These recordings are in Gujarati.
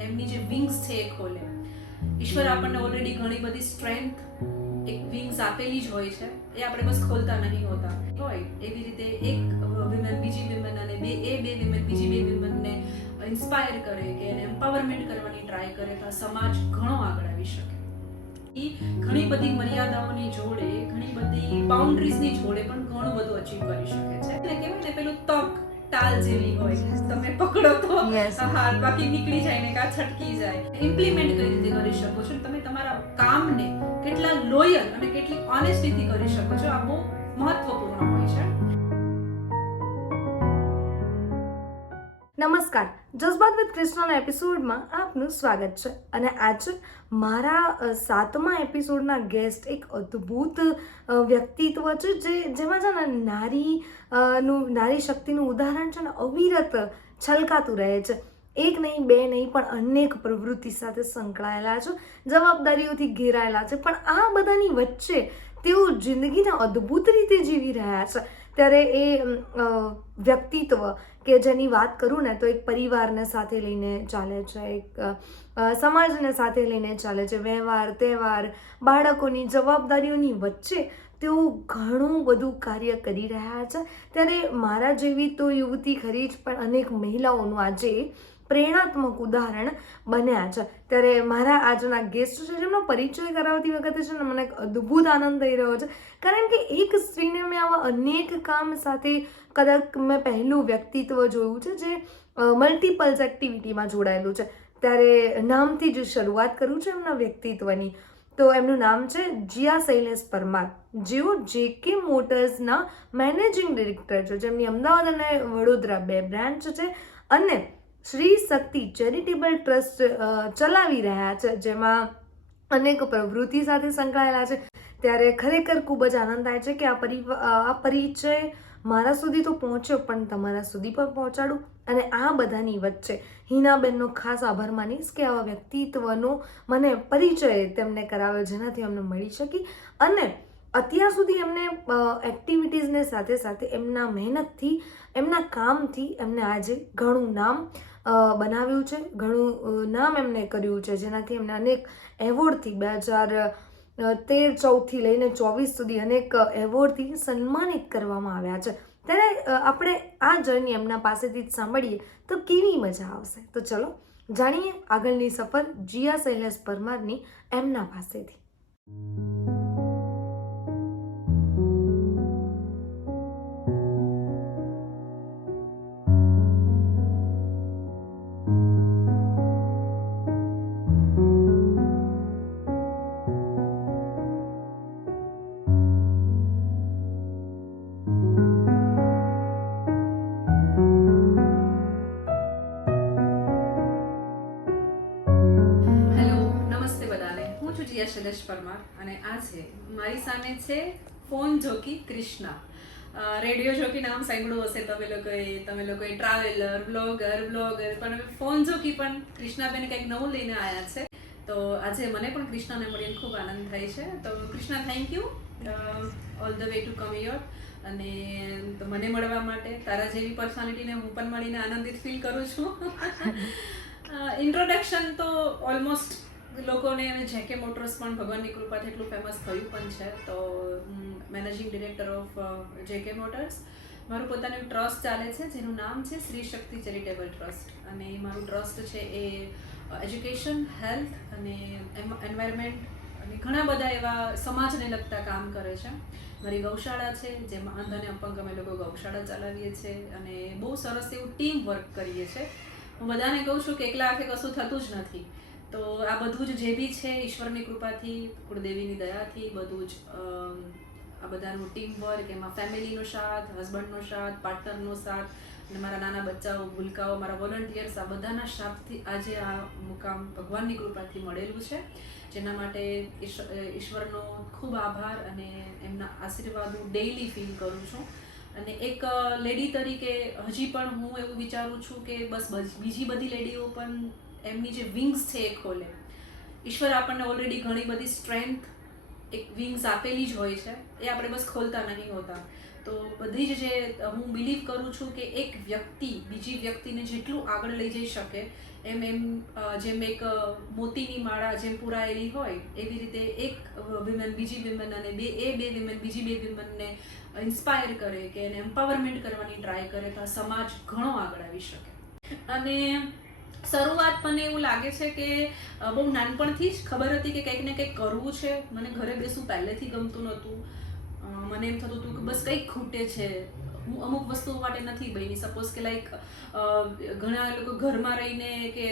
એમની જે વિંગ્સ છે એ ખોલે. ઈશ્વર આપણને ઓલરેડી ઘણી બધી સ્ટ્રેન્થ એક વિંગ્સ આપેલી જ હોય છે. એ આપણે બસ ખોલતા નહીં હોતા. હોય એવી રીતે એક વિમેન બીજી વિમેન અને બે, એ બે વિમેન બીજી બે વિમેનને ઇન્સ્પાયર કરે કે એને એમ્પાવરમેન્ટ કરવાની ટ્રાય કરે તો સમાજ ઘણો આગળ આવી શકે. એ ઘણી બધી મર્યાદાઓની જોડે, ઘણી બધી બાઉન્ડ્રીઝની જોડે પણ ઘણું બધું અચીવ કરી શકે છે. એટલે કહેવાય ને, પેલું તક ટાલ જેવી હોય. તમે પકડો તો હાથ બાકી નીકળી જાય ને કા છટકી જાય. ઇમ્પ્લિમેન્ટ કઈ રીતે કરી શકો છો તમે તમારા કામને કેટલા લોયલ અને કેટલી ઓનેસ્ટીથી કરી શકો છો આ બહુ મહત્વપૂર્ણ હોય છે. નમસ્કાર. જજબાત વિથ કૃષ્ણના એપિસોડમાં આપનું સ્વાગત છે. અને આજે મારા સાતમા એપિસોડના ગેસ્ટ એક અદ્ભુત વ્યક્તિત્વ છે જે, જેમાં છે ને નારી નું, નારી શક્તિનું ઉદાહરણ છે ને અવિરત છલકાતું રહે છે. એક નહીં, બે નહીં, પણ અનેક પ્રવૃત્તિ સાથે સંકળાયેલા છે, જવાબદારીઓથી ઘેરાયેલા છે. પણ આ બધાની વચ્ચે તેઓ જિંદગીને અદ્ભુત રીતે જીવી રહ્યા છે. ત્યારે એ વ્યક્તિત્વ કે જેની વાત કરું ને, તો એક પરિવારને સાથે લઈને ચાલે છે, એક સમાજને સાથે લઈને ચાલે છે. વ્યવહાર, તહેવાર, બાળકોની જવાબદારીઓની વચ્ચે તેઓ ઘણું બધું કાર્ય કરી રહ્યા છે. ત્યારે મારા જેવી તો યુવતી ખરી જ, પણ અનેક મહિલાઓનું આજે પ્રેરણાત્મક ઉદાહરણ બન્યા છે. ત્યારે મારા આજના ગેસ્ટ છે, જેમનો પરિચય કરાવતી વખતે છે ને મને એક અદ્ભુત આનંદ થઈ રહ્યો છે. કારણ કે એક સ્ત્રીને મેં આવા અનેક કામ સાથે કદાચ મેં પહેલું વ્યક્તિત્વ જોયું છે, જે મલ્ટિપલ્સ એક્ટિવિટીમાં જોડાયેલું છે. ત્યારે નામથી જ શરૂઆત કરું છું એમના વ્યક્તિત્વની. તો એમનું નામ છે જીયા શૈલેષ પરમાર. જેઓ જેકે મોટર્સના મેનેજિંગ ડિરેક્ટર છે. જેમની અમદાવાદ અને વડોદરા બે બ્રાન્ચ છે. અને શ્રી શક્તિ ચેરિટેબલ ટ્રસ્ટ ચલાવી રહ્યા છે, જેમાં અનેક પ્રવૃત્તિ સાથે સંકળાયેલા છે. ત્યારે ખરેખર ખૂબ જ આનંદ થાય છે કે આ પરિ આ પરિચય મારા સુધી તો પહોંચ્યો, પણ તમારા સુધી પણ પહોંચાડું. અને આ બધાની વચ્ચે હિનાબેનનો ખાસ આભાર માનીશ કે આવા વ્યક્તિત્વનો મને પરિચય તેમને કરાવ્યો, જેનાથી અમને મળી શકી. અને અત્યાર સુધી એમને એક્ટિવિટીઝને સાથે સાથે એમના મહેનતથી, એમના કામથી એમને આજે ઘણું નામ બનાવ્યું છે. ઘણું નામ એમને કર્યું છે, જેનાથી એમને અનેક એવોર્ડથી બે હજાર તેર, ચૌદથી લઈને ચોવીસ સુધી અનેક એવોર્ડથી સન્માનિત કરવામાં આવ્યા છે. ત્યારે આપણે આ જર્ની એમના પાસેથી જ સાંભળીએ તો કેવી મજા આવશે? તો ચલો, જાણીએ આગળની સફર જીયા શૈલેષ પરમારની એમના પાસેથી. છું શૈલેષ પરમાર અને આજે મારી સામે છે phone jockey Krishna. Radio jockey નામ સાંભળ્યું હશે તમે લોકોએ તમે લોકોએ ટ્રાવેલર, બ્લોગર બ્લોગર, પણ ફોન જોકી પણ ક્રિષ્નાબેન કંઈક નવું લઈને આવ્યા છે. તો આજે મને પણ ક્રિષ્નાને મળીને ખૂબ આનંદ થાય છે. તો Krishna thank you all the way to come your અને તો મને મળવા માટે તારા જેવી પર્સનાલિટીને હું પણ મળીને આનંદિત ફીલ કરું છું. ઇન્ટ્રોડક્શન તો ઓલમોસ્ટ લોકોને હવે જેકે મોટર્સ પણ ભગવાનની કૃપાથી એટલું ફેમસ થયું પણ છે, તો managing director of JK motors મારું પોતાનું ટ્રસ્ટ ચાલે છે, જેનું નામ છે શ્રી શક્તિ ચેરિટેબલ ટ્રસ્ટ. અને મારું ટ્રસ્ટ છે એ એજ્યુકેશન હેલ્થ અને એન્વાયરમેન્ટ અને ઘણા બધા એવા સમાજને લગતા કામ કરે છે. મારી ગૌશાળા છે, જેમાં અંધ અને અપંગ અમે લોકો ગૌશાળા ચલાવીએ છીએ અને બહુ સરસ એવું ટીમ વર્ક કરીએ છીએ હું બધાને કહું છું કે એકલા આખે કશું થતું જ નથી. તો આ બધું જ જે બી છે, ઈશ્વરની કૃપાથી, કુળદેવીની દયાથી બધું જ આ બધાનું ટીમ વર્ક એમાં ફેમિલીનો સાથ, હસબન્ડનો સાથ, પાર્ટનરનો સાથ, અને મારા નાના બચ્ચાઓ, ભૂલકાઓ, મારા વોલન્ટિયર્સ, આ બધાના સાથથી આજે આ મુકામ ભગવાનની કૃપાથી મળેલું છે. જેના માટે ઈશ્વરનો ખૂબ આભાર અને એમના આશીર્વાદ હું ડેઈલી ફીલ કરું છું. અને એક લેડી તરીકે હજી પણ હું એવું વિચારું છું કે બસ બીજી બધી લેડીઓ પણ એમની જે વિંગ્સ છે એ ખોલે. ઈશ્વર આપણને ઓલરેડી ઘણી બધી સ્ટ્રેન્થ એક વિંગ્સ આપેલી જ હોય છે. એ આપણે બસ ખોલતા નહીં હોતા. તો બધી જ જે હું બિલીવ કરું છું કે એક વ્યક્તિ બીજી વ્યક્તિને જેટલું આગળ લઈ જઈ શકે, એમ એમ જેમ એક મોતીની માળા જેમ પૂરાયેલી હોય, એવી રીતે એક વિમેન બીજી વિમેન અને બે, એ બે વિમેન બીજી બે વિમેનને ઇન્સ્પાયર કરે કે એને એમ્પાવરમેન્ટ કરવાની ટ્રાય કરે તો સમાજ ઘણો આગળ આવી શકે. અને શરૂઆત મને એવું લાગે છે કે બહુ નાનપણથી જ ખબર હતી કે કંઈક ને કંઈક કરવું છે. મને ઘરે બેસવું પહેલેથી ગમતું નહોતું. મને એમ થતું હતું કે બસ કંઈક ખૂટે છે. હું અમુક વસ્તુઓ માટે નથી બની. સપોઝ કે લાઈક ઘણા લોકો ઘરમાં રહીને કે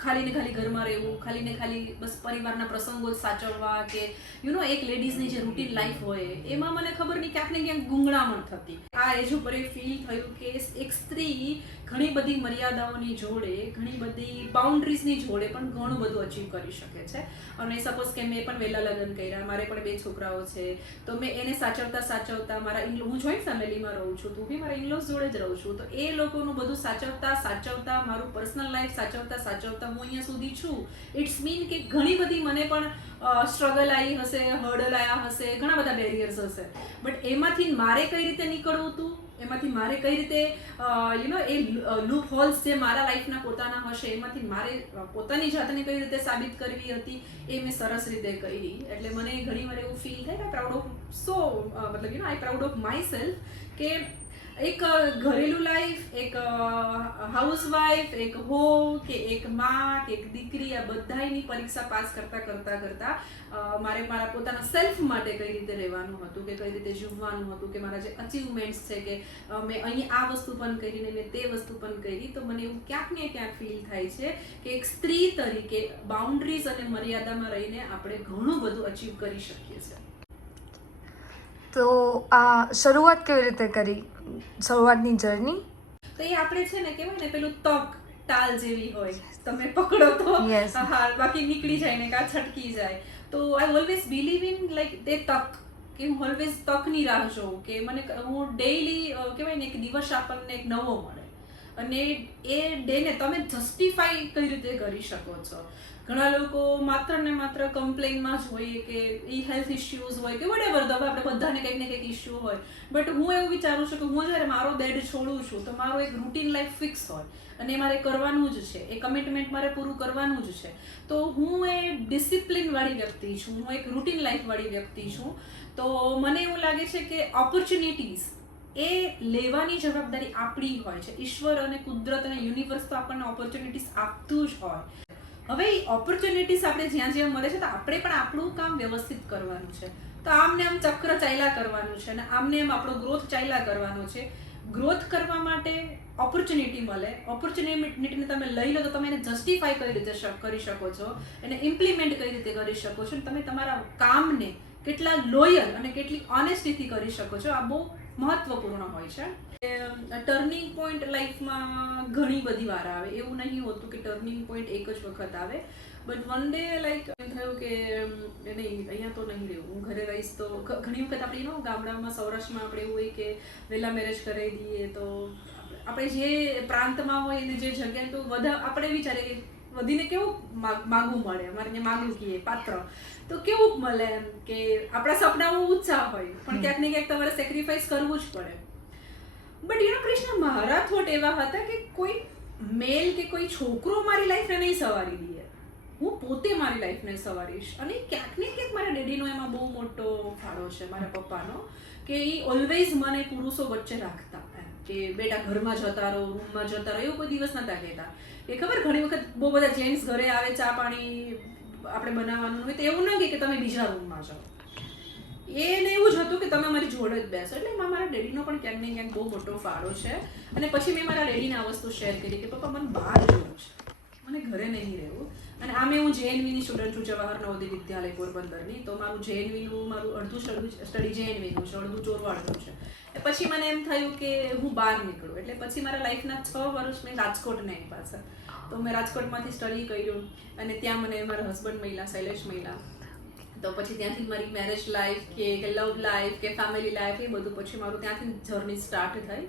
ખાલી ને ખાલી ઘરમાં રહેવું ખાલી ને ખાલી બસ પરિવારના પ્રસંગો સાચવવા કે યુ નો એક લેડીઝની જે રૂટીન લાઈફ હોય, એમાં મને ખબર નહીં ક્યાંક ને ક્યાંક ગુંગળામણ થતી. આ એજ ઉપર એ ફીલ થયું કે એક સ્ત્રી ઘણી બધી મર્યાદાઓની જોડે, ઘણી બધી બાઉન્ડ્રીઝની જોડે પણ ઘણું બધું અચીવ કરી શકે છે. અને સપોઝ કે મેં પણ વહેલા લગ્ન કર્યા, મારે પણ બે છોકરાઓ છે, તો મેં એને સાચવતા સાચવતા મારા ઇન હું જોઈન્ટ ફેમિલીમાં રહું છું, તું બી મારા ઇનલોઝ જોડે જ રહું છું, તો એ લોકોનું બધું સાચવતા સાચવતા મારું પર્સનલ લાઈફ સાચવતા સાચવતા હું અહીંયા સુધી છું. ઇટ્સ મીન કે ઘણી બધી મને પણ સ્ટ્રગલ આવી હશે હર્ડલ આવ્યા હશે, ઘણા બધા બેરિયર્સ હશે. બટ એમાંથી મારે કઈ રીતે નીકળવું હતું એમાંથી મારે કઈ રીતે you know A loopholes જે મારા લાઈફના પોતાના હશે, એમાંથી મારે પોતાની જાતને કઈ રીતે સાબિત કરવી હતી, એ મેં સરસ રીતે કરી. એટલે મને ઘણી વાર એવું ફીલ થાય કે પ્રાઉડ ઓફ સો મતલબ you know I proud of myself કે એક ઘરેલું લાઈફ એક હાઉસવાઈફ એક હો કે એક માં કે એક દીકરી, આ બધાયની પરીક્ષા પાસ કરતા કરતા કરતા મારે મારા પોતાના સેલ્ફ માટે કઈ રીતે રહેવાનું હતું કે કઈ રીતે જીવવાનું હતું કે મારા જે અચીવમેન્ટ્સ છે કે મેં અહીં આ વસ્તુ પણ કરીને મેં તે વસ્તુ પણ કરી, તો મને એવું ક્યાંક ને ક્યાંક ફીલ થાય છે કે એક સ્ત્રી તરીકે બાઉન્ડ્રીઝ અને મર્યાદામાં રહીને આપણે ઘણું બધું અચીવ કરી શકીએ છીએ. તો આ શરૂઆત કેવી રીતે કરી? શરૂઆતની જર્ની તો એ આપણે છે ને કહેવાય ને પેલું તક ટાલ જેવી હોય. તમે પકડો તો. હા બાકી નીકળી જાય ને કા છટકી જાય. તો I always believe in like તે તક કે હું ઓલવેઝ તકની રાહ જોઉં કે મને હું ડેઈલી કહેવાય ને એક દિવસ આપણને એક નવો મળે. અને એ ડેને તમે જસ્ટિફાઈ કઈ રીતે કરી શકો છો? ઘણા લોકો માત્ર ને માત્ર કમ્પ્લેનમાં જ હોય કે એ હેલ્થ ઇશ્યુઝ હોય કે વડેવર દવા આપણે બધાને કંઈક ને કંઈક ઇશ્યુ હોય. બટ હું એવું વિચારું છું કે હું જ્યારે મારો બેડ છોડું છું તો મારો એક રૂટીન લાઈફ ફિક્સ હોય અને મારે કરવાનું જ છે. એ કમિટમેન્ટ મારે પૂરું કરવાનું જ છે. તો હું એ ડિસિપ્લિનવાળી વ્યક્તિ છું. હું એક રૂટીન લાઈફવાળી વ્યક્તિ છું. તો મને એવું લાગે છે કે ઓપોર્ચ્યુનિટીઝ એ લેવાની જવાબદારી આપણી હોય છે. ઈશ્વર અને કુદરત અને યુનિવર્સ તો આપણને ઓપોર્ચ્યુનિટીસ આપતું જ હોય. હવે એ ઓપોર્ચ્યુનિટીઝ આપણે જ્યાં જ્યાં મળે છે, તો આપણે પણ આપણું કામ વ્યવસ્થિત કરવાનું છે. તો આમને આમ ચક્ર ચાલ્યા કરવાનું છે અને આમને એમ આપણો ગ્રોથ ચાલ્યા કરવાનો છે. ગ્રોથ કરવા માટે ઓપોર્ચ્યુનિટી મળે. ઓપોર્ચ્યુનિટીને તમે લઈ લો તો તમે એને જસ્ટિફાય કઈ રીતે કરી શકો છો? એને ઇમ્પ્લિમેન્ટ કઈ રીતે કરી શકો છો? તમે તમારા કામને કેટલા લોયલ અને કેટલી ઓનેસ્ટીથી કરી શકો છો? આ બહુ મહત્વપૂર્ણ હોય છે. ટર્નિંગ પોઈન્ટ લાઈફમાં ઘણી બધી વાર આવે. એવું નહીં હોતું કે ટર્નિંગ પોઈન્ટ એક જ વખત આવે. બટ વન ડે લાઈક એમ થયું કે નહીં, અહીંયા તો નહીં રહેવું. હું ઘરે રહીશ તો ઘણી વખત આપણે નો ગામડામાં, સૌરાષ્ટ્રમાં આપણે એવું હોય કે વહેલા મેરેજ કરાવી દઈએ તો આપણે જે પ્રાંતમાં હોય અને જે જગ્યાએ તો બધા, આપણે વિચારીએ વધીને કેવું માગ- માગવું મળે અમારે માગવું કહીએ પાત્ર. તો કેવું મળે એમ કે આપણા સપનાઓ ઉત્સાહ હોય પણ ક્યાંક ને ક્યાંક તમારે સેક્રિફાઈસ કરવું જ પડે. બટ યુ નો કૃષ્ણ મારા થોટ એવા હતા કે કોઈ મેલ કે કોઈ છોકરો મારી લાઈફને નહીં સવારી દે. હું પોતે મારી લાઈફને સવારીશ. અને ક્યાંક ને ક્યાંક મારા ડેડીનો એમાં બહુ મોટો ફાળો છે મારા પપ્પાનો કે એ ઓલવેઝ મને પુરુષો વચ્ચે રાખતા. કે બેટા ઘરમાં જતા રહો રૂમમાં જતા રહો, એવું કોઈ દિવસ નતા કહેતા. એ ખબર ઘણી વખત બહુ બધા જેન્ટ્સ ઘરે આવે, ચા પાણી આપણે બનાવવાનું હોય તો એવું ના કે તમે બીજા રૂમમાં જાઓ. એને એવું જ હતું કે તમે મારી જોડે જ બેસો. એટલે મારા ડેડીનો પણ ક્યાંક ને ક્યાંક બહુ મોટો ફાળો છે. અને પછી મેં મારા ડેડીને આ વસ્તુ શેર કરી કે, પપ્પા, મને બહાર જવું છે. મને ઘરે નહીં રહેવું. અને આમે હું જેએનવીની સ્ટુડન્ટ છું જવાહર નવોદય વિદ્યાલય, પોરબંદરની. તો મારું જેએનવીનું મારું અડધું સ્ટડી સ્ટડી જેએનવીનું છે, અડધું ચોરવાડનું છે. એ પછી મને એમ થયું કે હું બહાર નીકળું. એટલે પછી મારા લાઈફના છ વર્ષ મેં રાજકોટને આપ્યા છે. તો મેં રાજકોટમાંથી સ્ટડી કર્યું અને ત્યાં મને મારા હસબન્ડ મહિલા શૈલેષ મહિલા તો પછી ત્યાંથી મારી મેરેજ લાઈફ કે લવ લાઈફ કે ફેમિલી લાઈફ એ બધું પછી મારું ત્યાંથી જર્ની સ્ટાર્ટ થઈ.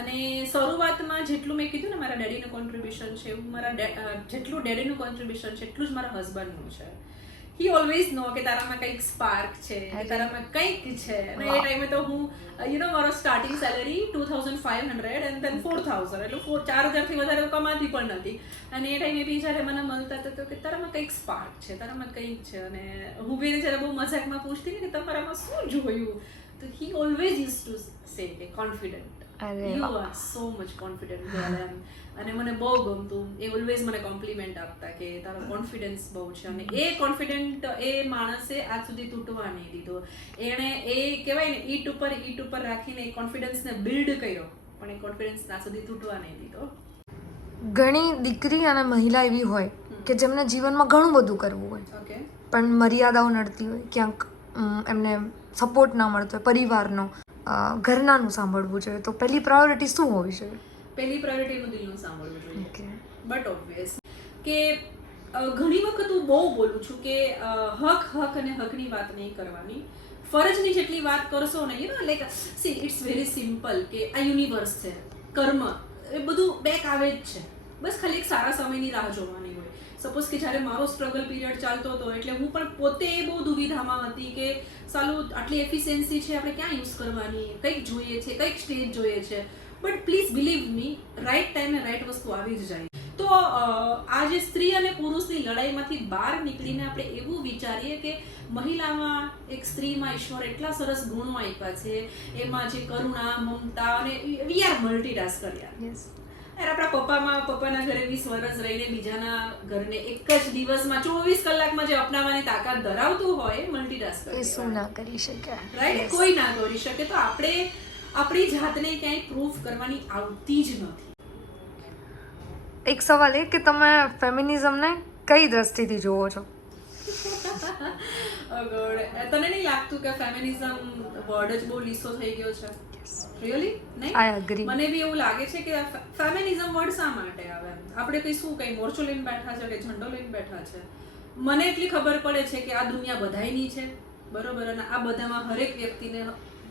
અને શરૂઆતમાં જેટલું મેં કીધું ને મારા ડેડીનું કોન્ટ્રીબ્યુશન છે એવું મારા જેટલું ડેડીનું કોન્ટ્રીબ્યુશન છે એટલું જ મારા હસબન્ડનું છે. હી ઓલવેઝ નો કે તારામાં કંઈક સ્પાર્ક છે તારામાં કંઈક છે. અને એ ટાઈમે તો હું યુ નો મારો starting salary two thousand five hundred and then four thousand એટલે ફોર ચાર હજારથી વધારે કમાતી પણ નથી. અને એ ટાઈમે બી જ્યારે મને મળતા હતા તો કે તારામાં કંઈક સ્પાર્ક છે તારામાં કંઈક છે. અને હું બી જ્યારે બહુ મજાકમાં પૂછતી ને કે તમારામાં શું જોયું? તો he always use to say કે confident you. Are so much confident girl એમ અને મને બહુ ગમતું એ ઓલવેઝ મને કોમ્પ્લિમેન્ટ આપતા કે તારો કોન્ફિડન્સ બહુ છે અને એ કોન્ફિડન્ટ એ માણસે આજ સુધી તૂટવા નહીં દીધો એણે એ કહેવાય ને ઈટ ઉપર ઈટ ઉપર રાખીને એ કોન્ફિડન્સને બિલ્ડ કર્યો પણ એ કોન્ફિડન્સ આજ સુધી તૂટવા નહીં દીધો ઘણી દીકરી અને મહિલા એવી હોય કે જેમને જીવનમાં ઘણું બધું કરવું હોય. ઓકે પણ મર્યાદાઓ નડતી હોય ક્યાંક એમને સપોર્ટ ના મળતો હોય પરિવારનો. ઘરનાનું સાંભળવું જોઈએ. તો પહેલી પ્રાયોરિટી શું હોવી જોઈએ? પહેલી પ્રાયોરિટીનું દિલનું સાંભળવું જોઈએ. ઓકે બટ ઓબ્વિયસ કે ઘણી વખત હું બહુ બોલું છું કે હક હક અને હકની વાત નહીં કરવાની. ફરજની જેટલી વાત કરશો ને you know like see it's very simple કે આ યુનિવર્સ છે કર્મ એ બધું બેક આવે જ છે. બસ ખાલી એક સારા સમયની રાહ જોવાની. સપોઝ કે જ્યારે મારો સ્ટ્રગલ પીરિયડ ચાલતો હતો, એટલે હું પણ પોતે બહુ દુવિધામાં હતી કે સાલું આટલી એફિશિયન્સી છે, આપણે ક્યાં યુઝ કરવાની? કંઈક જોઈએ છે, કંઈક સ્ટેજ જોઈએ છે. But please believe me right ટાઈમે રાઈટ વસ્તુ આવી જ જાય. તો આ જે સ્ત્રી અને પુરુષની લડાઈમાંથી બહાર નીકળીને આપણે એવું વિચારીએ કે મહિલામાં એક સ્ત્રીમાં ઈશ્વર એટલા સરસ ગુણો આપ્યા છે. એમાં જે કરુણા, મમતા અને વી આર મલ્ટીટાસ્કર યાર યસ યાર આપણા પપ્પામાં પપ્પાના ઘરે વીસ વર્ષ રહીને બીજાના ઘરને એક જ દિવસમાં ચોવીસ કલાકમાં જે અપનાવવાની તાકાત ધરાવતું હોય મલ્ટીટાસ્કર એ શું ના કરી શકે? રાઈટ કોઈ ના કરી શકે. તો આપણે આપણી જાતને ક્યાંય પ્રૂફ કરવાની આવતી જ નથી. એક સવાલ એ કે તમે ફેમિનિઝમને કઈ દ્રષ્ટિથી જુઓ છો? તને નહીં લાગતું કે ફેમિનિઝમ વર્ડ જ બહુ લીસો થઈ ગયો છે? રિયલી નહીં? આઈ અગ્રી મને બી એવું લાગે છે કે ફેમિનિઝમ વર્ડ શા માટે આવે? આપણે કઈ શું કઈ મોરચો લઈને બેઠા છે કે ઝંડો લઈને બેઠા છે? મને એટલી ખબર પડે છે કે આ દુનિયા બધાયની છે બરોબર? અને આ બધામાં હરેક વ્યક્તિને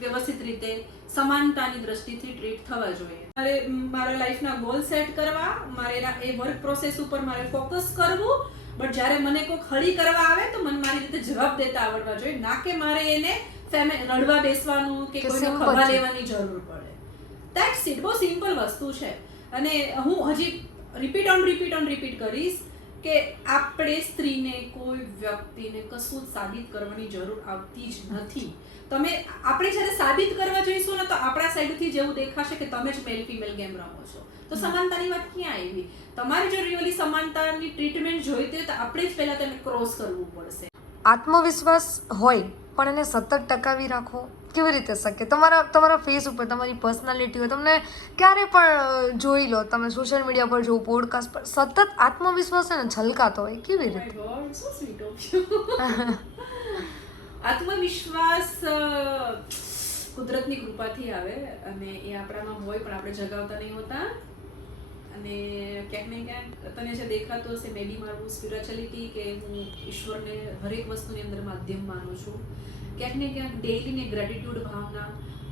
વ્યવસ્થિત રીતે સમાનતાની દ્રષ્ટિથી ટ્રીટ થવા જોઈએ. મારે મારા લાઈફના ગોલ સેટ કરવા મારે એના એ વર્ક પ્રોસેસ ઉપર મારે ફોકસ કરવું બટ જ્યારે મને કોઈ ખડી કરવા આવે તો મને મારી રીતે જવાબ દેતા આવડવા જોઈએ. ના કે મારે એને રડવા બેસવાનું કે કોઈને ખબર લેવાની જરૂર પડે. દેટ્સ ઇટ બહુ સિમ્પલ વસ્તુ છે. અને હું હજી repeat on repeat on repeat કરીશ કે આપણે સ્ત્રીને કોઈ વ્યક્તિને કશું સાબિત કરવાની જરૂર આવતી જ નથી. તમે આપણે જ્યારે સાબિત કરવા જઈશું ને તો આપણા સાઈડથી જેવું દેખાશે કે તમે જ મેલ ફિમેલ ગેમ રમો છો. તો સમાનતાની વાત ક્યાં આવી? તમારે જો રિયલી સમાનતાની ટ્રીટમેન્ટ જોઈતી હોય તો આપણે જ પહેલાં તેને ક્રોસ કરવું પડશે. આત્મવિશ્વાસ હોય પણ એને સતત ટકાવી રાખો. કેવી રીતે શકે તમારા તમારા ફેસ ઉપર તમારી પર્સનાલિટી હોય તમને ક્યારે પણ જોઈ લો તમે સોશિયલ મીડિયા પર જો પોડકાસ્ટ પર સતત આત્મવિશ્વાસ એને છલકાતો હોય કેવી Oh રીતે. આત્મવિશ્વાસ કુદરતની કૃપાથી આવે અને એ આપણામાં હોય પણ આપણે જગાવતા નહીં હોતા. અને ક્યાંક ને ક્યાંક તને જે દેખાતું હશે મેબી મારું સ્પિરિચ્યુઅલિટી કે હું ઈશ્વરને હરેક વસ્તુની અંદર માધ્યમ માનું છું. ક્યાંક ને ક્યાંક ડેઈલીને ગ્રેટિટ્યુડ ભાવના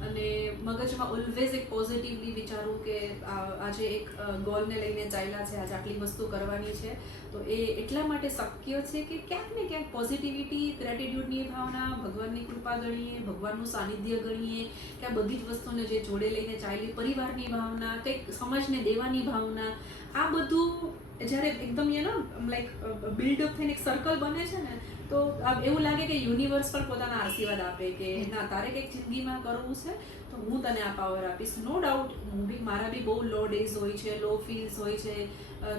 અને મગજમાં ઓલવેઝ એક પોઝિટિવલી વિચારું કે આજે એક ગોલને લઈને ચાલ્યા છે, આજે આટલી વસ્તુ કરવાની છે. તો એ એટલા માટે શક્ય છે કે ક્યાંક ને ક્યાંક પોઝિટિવિટી ગ્રેટિટ્યુડની ભાવના, ભગવાનની કૃપા ગણીએ, ભગવાનનું સાનિધ્ય ગણીએ, કે આ બધી જ વસ્તુને જે જોડે લઈને ચાલી પરિવારની ભાવના, કંઈક સમાજને દેવાની ભાવના, આ બધું જ્યારે એકદમ યે લાઈક લાઈક બિલ્ડઅપ થઈને એક સર્કલ બને છે ને, તો એવું લાગે કે યુનિવર્સ પણ પોતાના આશીર્વાદ આપે કે, ના, તારે કંઈક જિંદગીમાં કરવું છે, તો હું તને આ પાવર આપીશ. નો ડાઉટ હું બી, મારા બી બહુ લો ડેઝ હોય છે લો ફીલ્સ હોય છે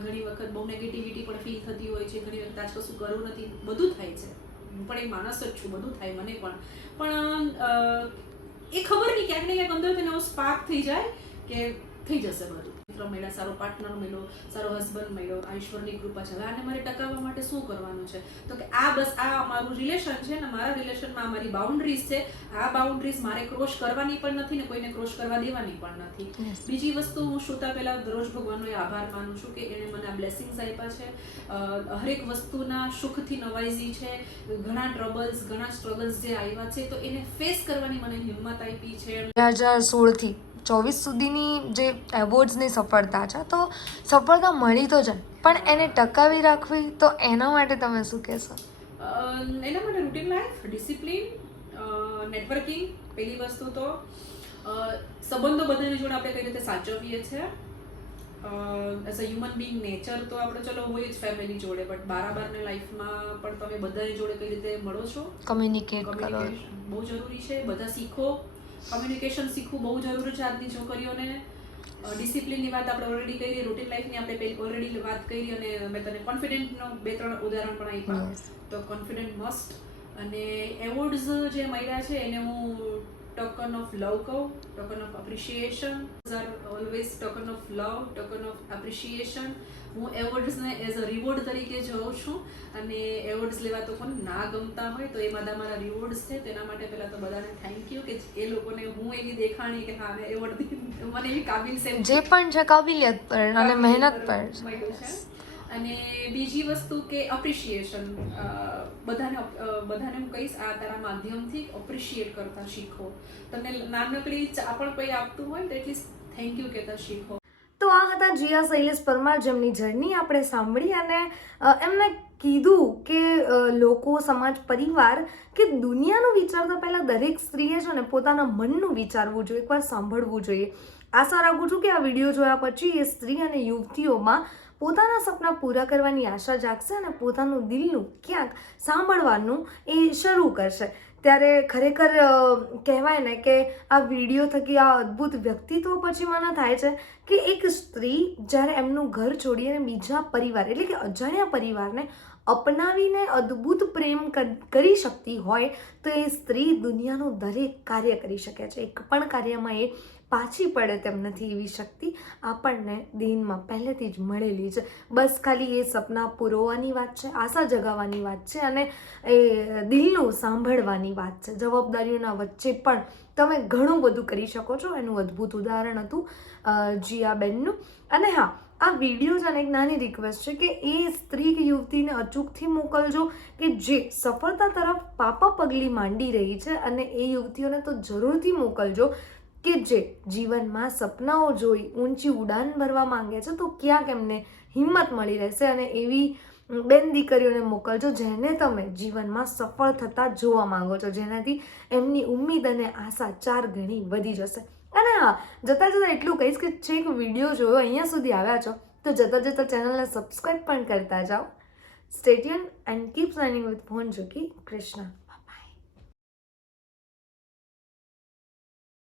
ઘણી વખત બહુ નેગેટિવિટી પણ ફીલ થતી હોય છે, ઘણી વખત આજ કશું કરવું નથી, બધું થાય છે. હું પણ એક માણસ જ છું, બધું થાય મને પણ. પણ એ ખબર નહીં, ક્યાંક ને ક્યાંક અંદર તેને સ્પાર્ક થઈ જાય કે થઈ જશે બધું. મિત્ર મળ્યા સારો પાર્ટનર મળ્યો સારો હસબન્ડ મળ્યો આ ઈશ્વરની કૃપા છે. હવે આને મારે ટકાવવા માટે શું કરવાનું છે? તો કે આ બસ આ અમારું રિલેશન છે ને મારા રિલેશનમાં અમારી બાઉન્ડ્રીઝ છે. આ બાઉન્ડ્રીઝ મારે ક્રોસ કરવાની પણ નથી ને કોઈને ક્રોસ કરવા દેવાની પણ નથી. બીજી વસ્તુ હું શ્રોતા પહેલા દરરોજ ભગવાનનો આભાર માનું છું કે એણે મને આ બ્લેસિંગ્સ આપ્યા છે. હરેક વસ્તુના સુખથી નવાઈઝી છે. ઘણા ટ્રબલ્સ ઘણા સ્ટ્રગલ્સ જે આવ્યા છે તો એને ફેસ કરવાની મને હિંમત આપી છે. બે હજાર સોળથી ચોવીસ સુધીની જે એવોર્ડ્સની સફળતા છે તો સફળતા મળી તો જાય પણ એને ટકાવી રાખવી તો એના માટે તમે શું કહેશો? એના માટે રૂટીન લાઈફ ડિસિપ્લિન નેટવર્કિંગ પહેલી વસ્તુ તો સંબંધો બધાની જોડે આપણે કઈ રીતે સાચવીએ છીએ. As a human being nature તો આપણે ચલો હોય જ ફેમિલી જોડે બટ બારાબારની લાઈફમાં પણ તમે બધાની જોડે કઈ રીતે મળો છો? કમ્યુનિકેટ કરો. બહુ જરૂરી છે બધા શીખો. કમ્યુનિકેશન શીખવું બહુ જરૂરી છે આજની છોકરીઓને. ડિસિપ્લિનની વાત આપણે ઓલરેડી કરી રૂટીન લાઈફની આપણે ઓલરેડી વાત કરી અને મેં તને કોન્ફિડન્ટનો બે ત્રણ ઉદાહરણ પણ આપ્યા. તો કોન્ફિડન્ટ મસ્ટ અને એવોર્ડ્સ જે મળ્યા છે એને હું ટોકન ઓફ લવ કહું token of appreciation are always token of love token of appreciation. હું એવોર્ડ્સને એઝ અ રિવોર્ડ તરીકે જોઉં છું અને એવોર્ડ્સ લેવા તો પણ ના ગમતા હોય તો એ બધા મારા રિવોર્ડ્સ છે. તેના માટે પહેલાં તો બધાને થેન્ક યુ કે એ લોકોને હું એવી દેખાણી કે હા એવોર્ડ મને એવી કાબિલ છે જે પણ છે કાબિલિયત પર અને મહેનત પર અને બીજી વસ્તુ કે અપ્રિશિએશન બધાને બધાને હું કહીશ, આ તારા માધ્યમથી અપ્રિશિએટ કરતા શીખો. તમને નાનકડી ચા પણ કોઈ આપતું હોય તો એટલીસ્ટ થેન્ક યુ કહેતા શીખો. તો આ હતા જીયા શૈલેષ પરમાર જેમની જર્ની આપણે સાંભળી અને એમને કીધું કે લોકો, સમાજ, પરિવાર કે દુનિયાનું વિચારતા પહેલાં દરેક સ્ત્રીએ છે ને પોતાના મનનું વિચારવું જોઈએ, એકવાર સાંભળવું જોઈએ. આશા રાખું છું કે આ વીડિયો જોયા પછી એ સ્ત્રી અને યુવતીઓમાં પોતાના સપના પૂરા કરવાની આશા જાગશે અને પોતાનું દિલનું ક્યાંક સાંભળવાનું એ શરૂ કરશે. ત્યારે ખરેખર કહેવાય ને કે આ વીડિયો થકી આ અદ્ભુત વ્યક્તિત્વ પછી મને થાય છે કે એક સ્ત્રી જ્યારે એમનું ઘર છોડી અને બીજા પરિવાર એટલે કે અજાણ્યા પરિવારને અપનાવીને અદ્ભુત પ્રેમ કરી શકતી હોય તો એ સ્ત્રી દુનિયાનું દરેક કાર્ય કરી શકે છે. એક પણ કાર્યમાં એ પાછી પડે તેમ નથી એવી શક્તિ આપણને દિનમાં પહેલેથી જ મળેલી છે. બસ ખાલી એ સપના પૂરવવાની વાત છે, આશા જગાવવાની વાત છે અને એ દિલનું સાંભળવાની વાત છે. જવાબદારીઓના વચ્ચે પણ તમે ઘણું બધું કરી શકો છો. એનું અદ્ભુત ઉદાહરણ હતું જીયાબેનનું. અને હા, આ વીડિયો જ અને એક નાની રિક્વેસ્ટ છે કે એ સ્ત્રી કે યુવતીને અચૂકથી મોકલજો કે જે સફળતા તરફ પાપા પગલી માંડી રહી છે અને એ યુવતીઓને તો જરૂરથી મોકલજો. કે જે જીવનમાં સપનાઓ જોઈ ઊંચી ઉડાન ભરવા માંગે છે, તો ક્યાંક એમને હિંમત મળી રહેશે અને એવી બેન દીકરીઓને મોકલજો જેને તમે જીવનમાં સફળ થતા જોવા માંગો છો, જેનાથી એમની ઉમ્મીદ અને આશા ચાર ગણી વધી જશે. અને હા, જતાં જતાં એટલું કહીશ કે છેક વીડિયો જોયો અહીંયા સુધી આવ્યા છો, તો જતાં જતાં ચેનલને સબસ્ક્રાઈબ પણ કરતા જાઓ. Stadium and keep signing with phone jockey Krishna